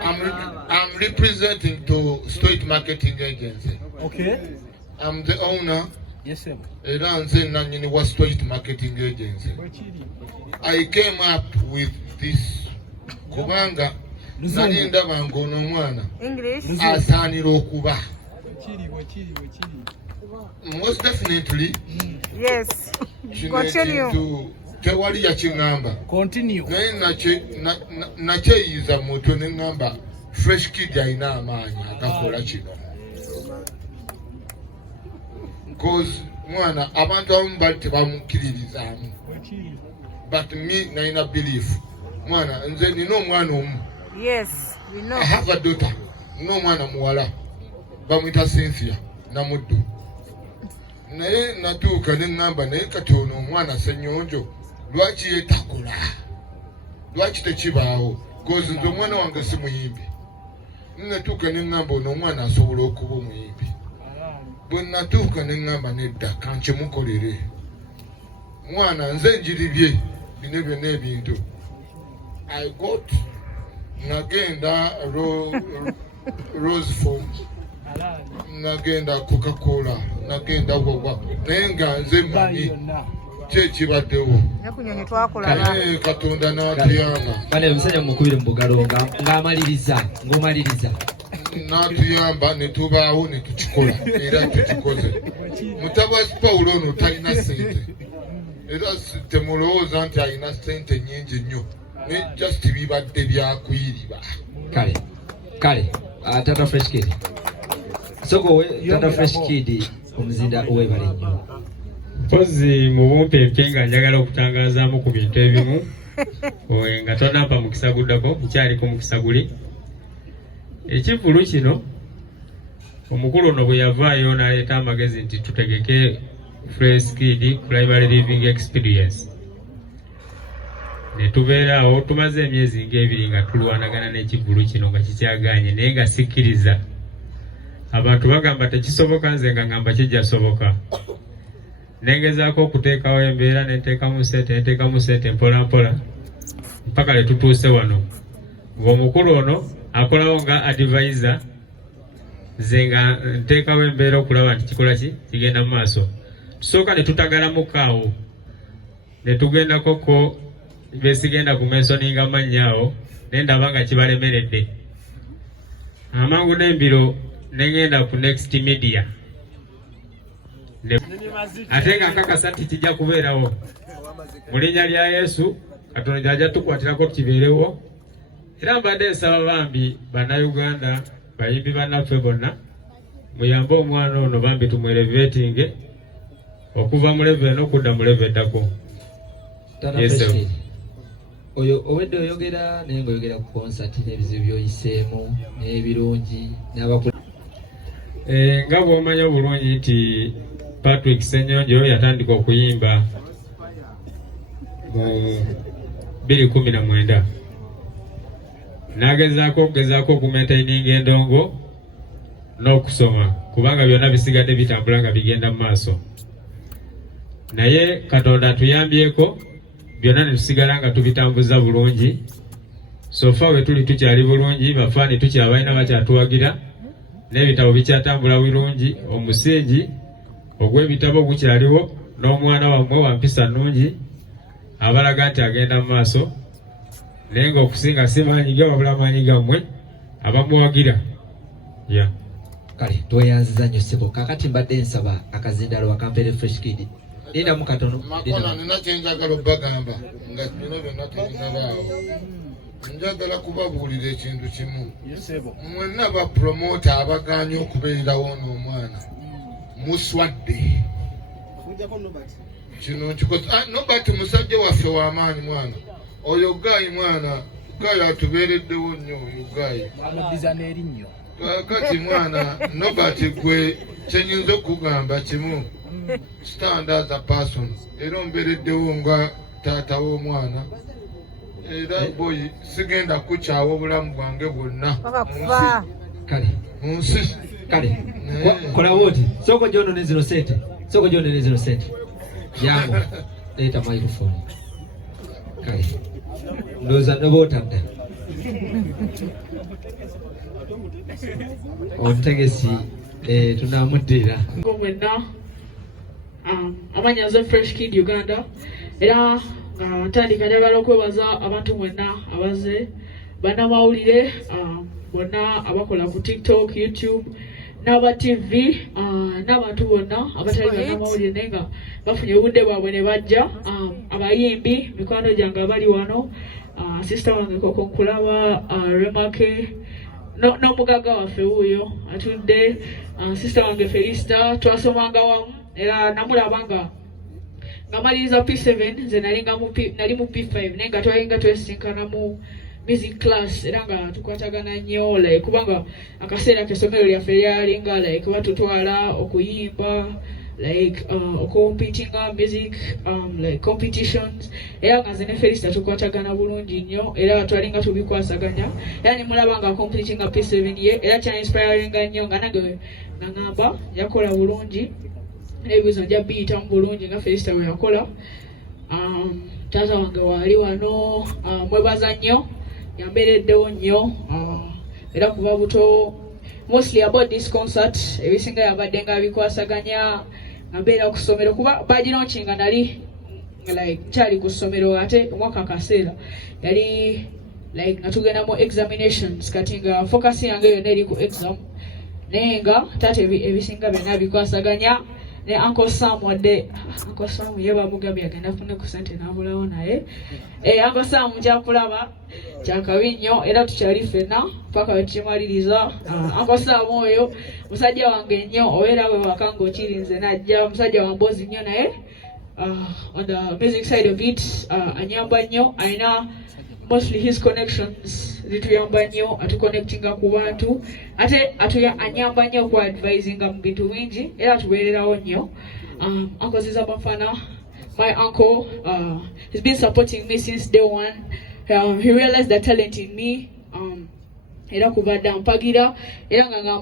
I'm representing to Street Marketing Agency. Okay. I'm the owner. Yes, sir. Nanyini was Street Marketing Agency. I came up with this kubanga nalinda bangono mwana English asanira okuba. Most definitely. Yes. Continue. Tewali yakingamba. Continue. Nakyeyiza muntu nengamba Fresh Kid alina amaanyi agakola kino. Because mwana abantu abamu bali tebamukkiririzaamu. But me nalina belief. Mwana nze nina omwana omu. Yes, we know. I have a daughter. Nina omwana muwala. Bamwita Cynthia Namuddu. Naye natuuka nengamba naye kati ono omwana Ssenyonjo lwaki yeetakola? Lwaki tekibaawo? Because nze omwana wange si muyimbi. Natuuka nengamba ono omwana asobola okuba omuyimbi. Bwe natuuka nengamba nedda kankimukolere. Mwana nze njiribye bino byonna ebintu. I got nagenda Rose Farm, nagenda Coca-Cola, nagenda Wawa, naye nga nze mmanyi kyekibaddewo. Nakunyonyi twakola naye Katonda n'atuyamba. Kale omusajja mukubire mu bugalo ng'amaliriza ng'omaliriza. N'atuyamba ne tubaawo ne tukikola era tukikoze. Mutabazi Pawulo ono talina ssente. Era temulowooza nti alina ssente nnyingi nnyo. Ne just bibadde byakwiriba. Kale Tata Fresh Kid. Soko we Tata Fresh Kid omuzinda owebale nnyo. Pozi mu bumpe nga njagala okutangazaamu ku bintu ebimu. Nga tonampa mukisa guddako ekyaliko mukisa guli. Ekivulu kino omukulu ono bwe yavaayo n'aleeta amagezi nti tutegeke Fresh Kid Primary Living Experience. Ne tubeeraawo tumaze emyezi ng'ebiri nga tulwanagana n'ekivulu kino nga kikyaganye naye nga sikkiriza. Abantu bagamba tekisoboka, nze nga ngamba kijjasoboka. Nengezaako okuteekawo embeera nenteekamu sente mpola mpola mpaka le tutuuse wano. Ng'omukulu ono akolawo nga advisor, nze nga nteekawo embeera okulaba nti kikola kigenda mu maaso. Tusooka ne tutagalamukaawo ne tugendakoko besigenda ku mensoninga manyaawo nendaba nga kibalemeredde. Amangu n'embiro nengenda ku Next Media. Ate nga nkakasa nti kijja kubeerawo. Mu linnya lya Yesu Katonda gy'ajja tukwatirako kibeerewo. Era mbadde nsaba bambi Bannayuganda, bayimbi bannaffe bonna, muyambe omwana ono bambi tumwelevatinge okuva mu level n'okudda mu level eddako. Oyo owedde oyogera naye ng'oyogera ku konsati n'ebizibu by'oyiseemu n'ebirungi n'abakulu. Nga bw'omanya bulungi nti Patrick Ssenyonjo yatandika okuyimba mu 2019. N'agezaako okumaintaininga endongo n'okusoma kubanga byonna bisigadde bitambula nga bigenda mu maaso. Naye Katonda atuyambyeko byonna ne tusigala nga tubitambuza bulungi. Sofa we tuli tukyali bulungi, bafaani tukyabalina bakyatuwagira, n'ebitabo bikyatambula bulungi, omusingi ogw'ebitabo gukyaliwo, n'omwana wammwe wa mpisa nnungi abalaga nti agenda mu maaso. Naye ng'okusinga si maanyi ge wabula maanyi gammwe abamuwagira. Kale tweyanziza nnyo ssebo. Kakati mbadde nsaba akazindalo bakampere Fresh Kid. Linda mu katono. Makona nina kye njagala obbagamba nga bino byonna tebinabaawo. Njagala kubabuulira ekintu kimu. Mwenna bapromota abaganye okubeerawo n'omwana muswadde. Kino nkikoze. Nobati musajja waffe w'amaanyi mwana. Oyo Gayi mwana. Gayi atubeereddewo nnyo oyo Gayi. Amuddiza n'erinnyo. Kati mwana Nobati gwe kyenyinza okugamba kimu. Stand as a person. Era ombeereddewo nga taata w'omwana. Era boy sigenda kukyawa obulamu bwange bwonna. Kale. Munsi. Kale. Kola woti. Soko jono ne 0 sente. Soko jono ne 0 sente. Yango. Leta microphone. Kale. Ndoza ndobotanda. Omutegesi tunamuddira. Mwenna amanya nze Fresh Kid Uganda era ntandika njagala okwebaza abantu mwenna abaze bannamawulire bonna abakola ku TikTok, YouTube n'aba TV n'abantu bonna abatali bannamawulire naye nga bafunye obudde bwabwe ne bajja, abayimbi mikwano gyange abali wano, sister wange Koko Nkulaba, Remake n'omugaga waffe wuuyo atudde, sister wange Felista, twasomanga wamu era namulaba nga maliriza P7 nze nali mu P5 naye nga twalinga twesinkana mu music class era nga tukwatagana nnyo like kubanga akaseera kesomero lyaffe lyalinga like batutwala okuyimba like competinga music like competitions era nga nze ne Felista tukwatagana bulungi nnyo era twalinga tubikwasaganya era nemulaba nga competinga P7 ye era kya inspiringa nnyo nga nange nangamba yakola bulungi n'ebibuzo nja biyitamu bulungi nga Felista bwe yakola. Taata wange waali wano, mwebaza nnyo yambeereddewo nnyo era kuba buto mostly about this concert ebisinga yabadde nga bikwasaganya nga mbeera ku ssomero kuba baginokinga nali like nkyali ku ssomero ate omwaka kaseera yali like nga tugenda mu examinations kati nga focus yange yonna eri ku exam naye nga taata ebisinga byonna bikwasaganya ne Uncle Sam wadde Uncle Sam ye bamugambye agenda kufuna ku ssente n'abulawo naye Uncle Sam kyakulaba kyakabi nnyo era tukyali ffenna paka wetukimaliriza. Uncle Sam oyo musajja wange nnyo obeera we waka ng'okirinze najja musajja wa mboozi nnyo naye on the music side of it anyamba nnyo alina mostly his connections zituyamba nnyo atuconnectinga ku bantu ate anyamba nnyo ku advisinga mu bintu bingi era atubeererawo nnyo. Uncle Ziza Bafana, my uncle, he's been supporting me since day one. He realized the talent in me era kubadde ampagira era nga